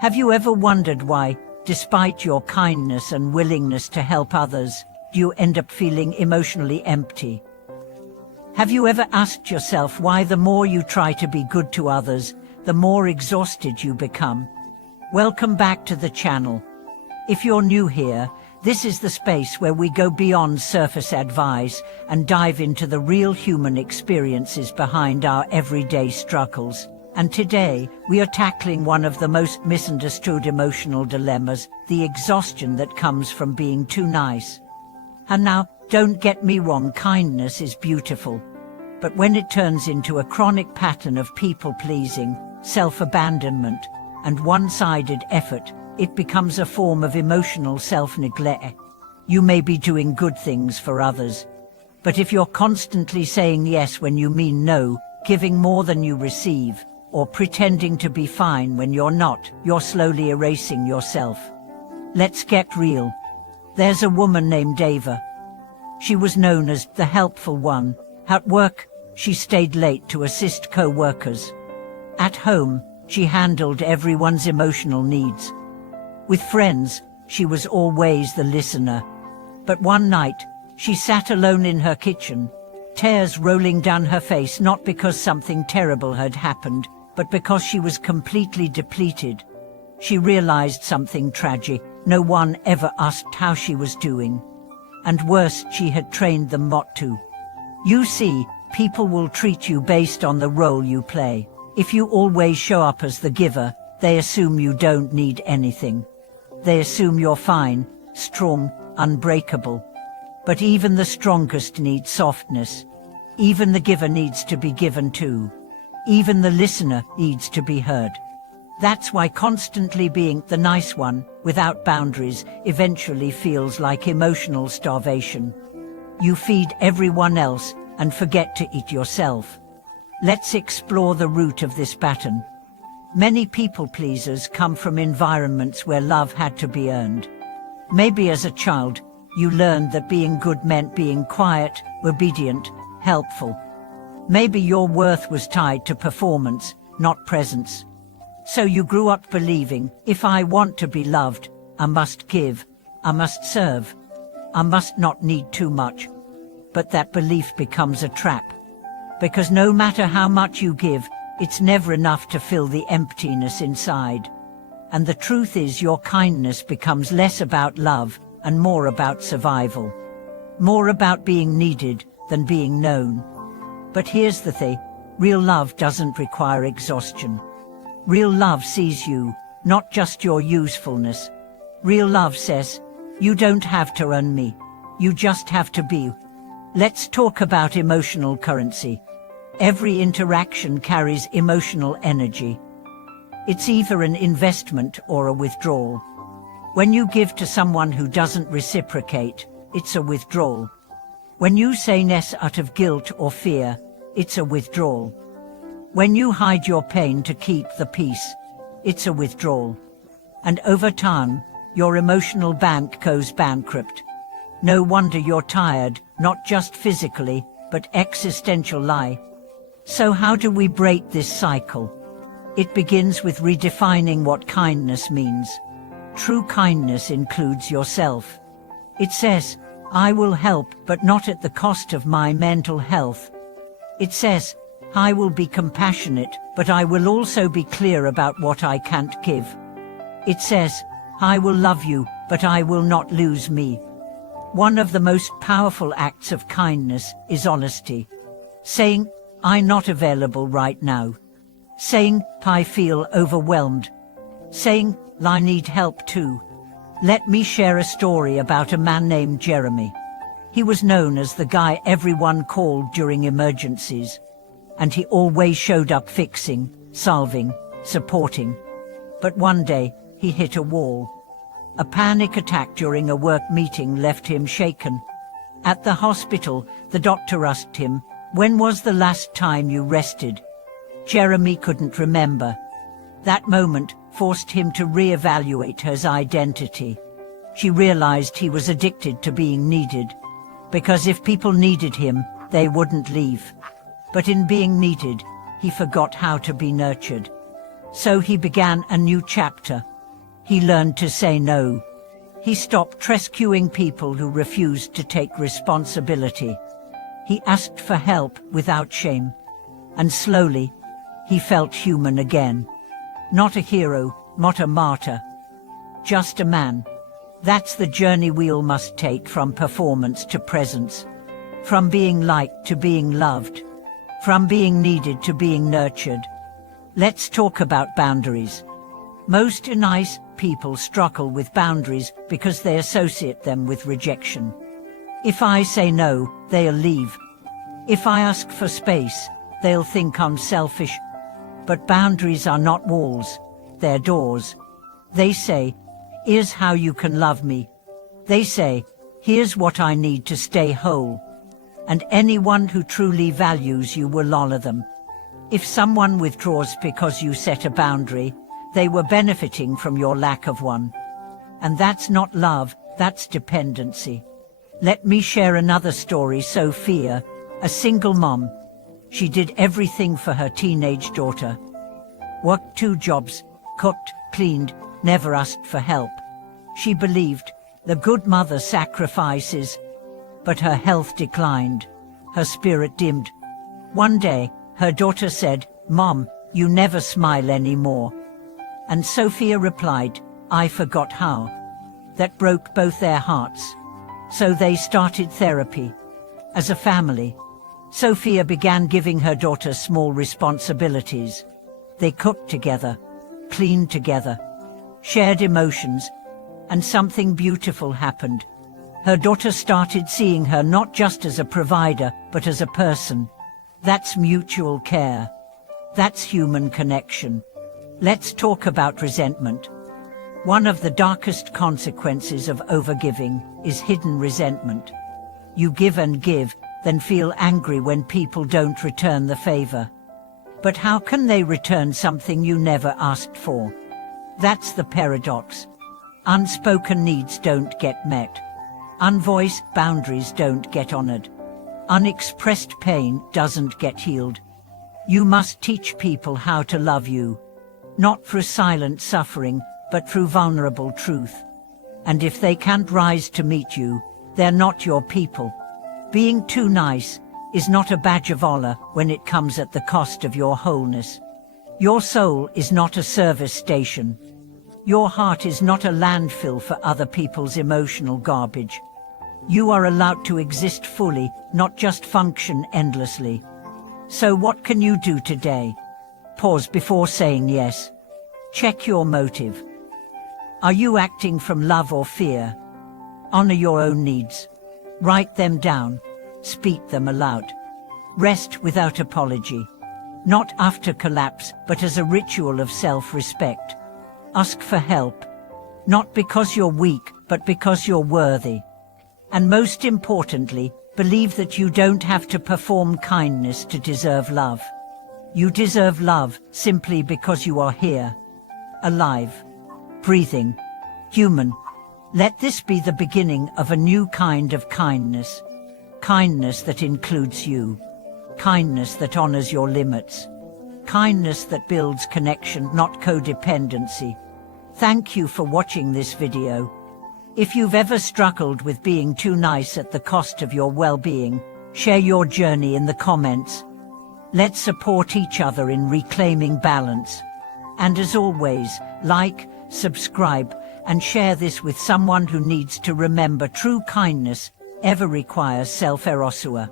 Have you ever wondered why, despite your kindness and willingness to help others, you end up feeling emotionally empty? Have you ever asked yourself why the more you try to be good to others, the more exhausted you become? Welcome back to the channel. If you're new here, this is the space where we go beyond surface advice and dive into the real human experiences behind our everyday struggles. And today, we are tackling one of the most misunderstood emotional dilemmas, the exhaustion that comes from being too nice. And now, don't get me wrong, kindness is beautiful. But when it turns into a chronic pattern of people-pleasing, self-abandonment, and one-sided effort, it becomes a form of emotional self-neglect. You may be doing good things for others, but if you're constantly saying yes when you mean no, giving more than you receive, or pretending to be fine when you're not, you're slowly erasing yourself. Let's get real. There's a woman named Ava. She was known as the helpful one. At work, she stayed late to assist co-workers. At home, she handled everyone's emotional needs. With friends, she was always the listener. But one night, she sat alone in her kitchen, tears rolling down her face, not because something terrible had happened, but because she was completely depleted. She realized something tragic. No one ever asked how she was doing. And worse, she had trained them not to. You see, people will treat you based on the role you play. If you always show up as the giver, they assume you don't need anything. They assume you're fine, strong, unbreakable. But even the strongest need softness. Even the giver needs to be given to. Even the listener needs to be heard. That's why constantly being the nice one, without boundaries, eventually feels like emotional starvation. You feed everyone else and forget to eat yourself. Let's explore the root of this pattern. Many people-pleasers come from environments where love had to be earned. Maybe as a child, you learned that being good meant being quiet, obedient, helpful. Maybe your worth was tied to performance, not presence. So you grew up believing, if I want to be loved, I must give, I must serve, I must not need too much. But that belief becomes a trap. Because no matter how much you give, it's never enough to fill the emptiness inside. And the truth is, your kindness becomes less about love and more about survival. More about being needed than being known. But here's the thing, real love doesn't require exhaustion. Real love sees you, not just your usefulness. Real love says, you don't have to earn me, you just have to be. Let's talk about emotional currency. Every interaction carries emotional energy. It's either an investment or a withdrawal. When you give to someone who doesn't reciprocate, it's a withdrawal. When you say yes out of guilt or fear, it's a withdrawal. When you hide your pain to keep the peace, it's a withdrawal. And over time, your emotional bank goes bankrupt. No wonder you're tired, not just physically, but existentially. So how do we break this cycle? It begins with redefining what kindness means. True kindness includes yourself. It says, I will help, but not at the cost of my mental health. It says, I will be compassionate, but I will also be clear about what I can't give. It says, I will love you, but I will not lose me. One of the most powerful acts of kindness is honesty. Saying, I'm not available right now. Saying, I feel overwhelmed. Saying, I need help too. Let me share a story about a man named Jeremy. He was known as the guy everyone called during emergencies. And he always showed up fixing, solving, supporting. But one day, he hit a wall. A panic attack during a work meeting left him shaken. At the hospital, the doctor asked him, when was the last time you rested? Jeremy couldn't remember. That moment forced him to reevaluate his identity. She realized he was addicted to being needed. Because if people needed him, they wouldn't leave. But in being needed, he forgot how to be nurtured. So he began a new chapter. He learned to say no. He stopped rescuing people who refused to take responsibility. He asked for help without shame. And slowly, he felt human again. Not a hero, not a martyr. Just a man. That's the journey we all must take, from performance to presence. From being liked to being loved. From being needed to being nurtured. Let's talk about boundaries. Most nice people struggle with boundaries because they associate them with rejection. If I say no, they'll leave. If I ask for space, they'll think I'm selfish. But boundaries are not walls, they're doors. They say, here's how you can love me. They say, here's what I need to stay whole. And anyone who truly values you will honor them. If someone withdraws because you set a boundary, they were benefiting from your lack of one. And that's not love, that's dependency. Let me share another story. Sophia, a single mom. She did everything for her teenage daughter. Worked 2 jobs, cooked, cleaned, never asked for help. She believed the good mother sacrifices, but her health declined. Her spirit dimmed. One day, her daughter said, "Mom, you never smile anymore." And Sophia replied, "I forgot how." That broke both their hearts. So they started therapy. As a family, Sophia began giving her daughter small responsibilities. They cooked together, cleaned together, shared emotions, and something beautiful happened. Her daughter started seeing her not just as a provider, but as a person. That's mutual care. That's human connection. Let's talk about resentment. One of the darkest consequences of overgiving is hidden resentment. You give and give, then feel angry when people don't return the favor. But how can they return something you never asked for? That's the paradox. Unspoken needs don't get met. Unvoiced boundaries don't get honored. Unexpressed pain doesn't get healed. You must teach people how to love you. Not through silent suffering, but through vulnerable truth. And if they can't rise to meet you, they're not your people. Being too nice is not a badge of honor when it comes at the cost of your wholeness. Your soul is not a service station. Your heart is not a landfill for other people's emotional garbage. You are allowed to exist fully, not just function endlessly. So what can you do today? Pause before saying yes. Check your motive. Are you acting from love or fear? Honor your own needs. Write them down. Speak them aloud. Rest without apology. Not after collapse, but as a ritual of self-respect. Ask for help. Not because you're weak, but because you're worthy. And most importantly, believe that you don't have to perform kindness to deserve love. You deserve love simply because you are here. Alive. Breathing. Human. Let this be the beginning of a new kind of kindness. Kindness that includes you. Kindness that honors your limits. Kindness that builds connection, not codependency. Thank you for watching this video. If you've ever struggled with being too nice at the cost of your well-being, share your journey in the comments. Let's support each other in reclaiming balance. And as always, like, subscribe, and share this with someone who needs to remember true kindness ever requires self-erosua.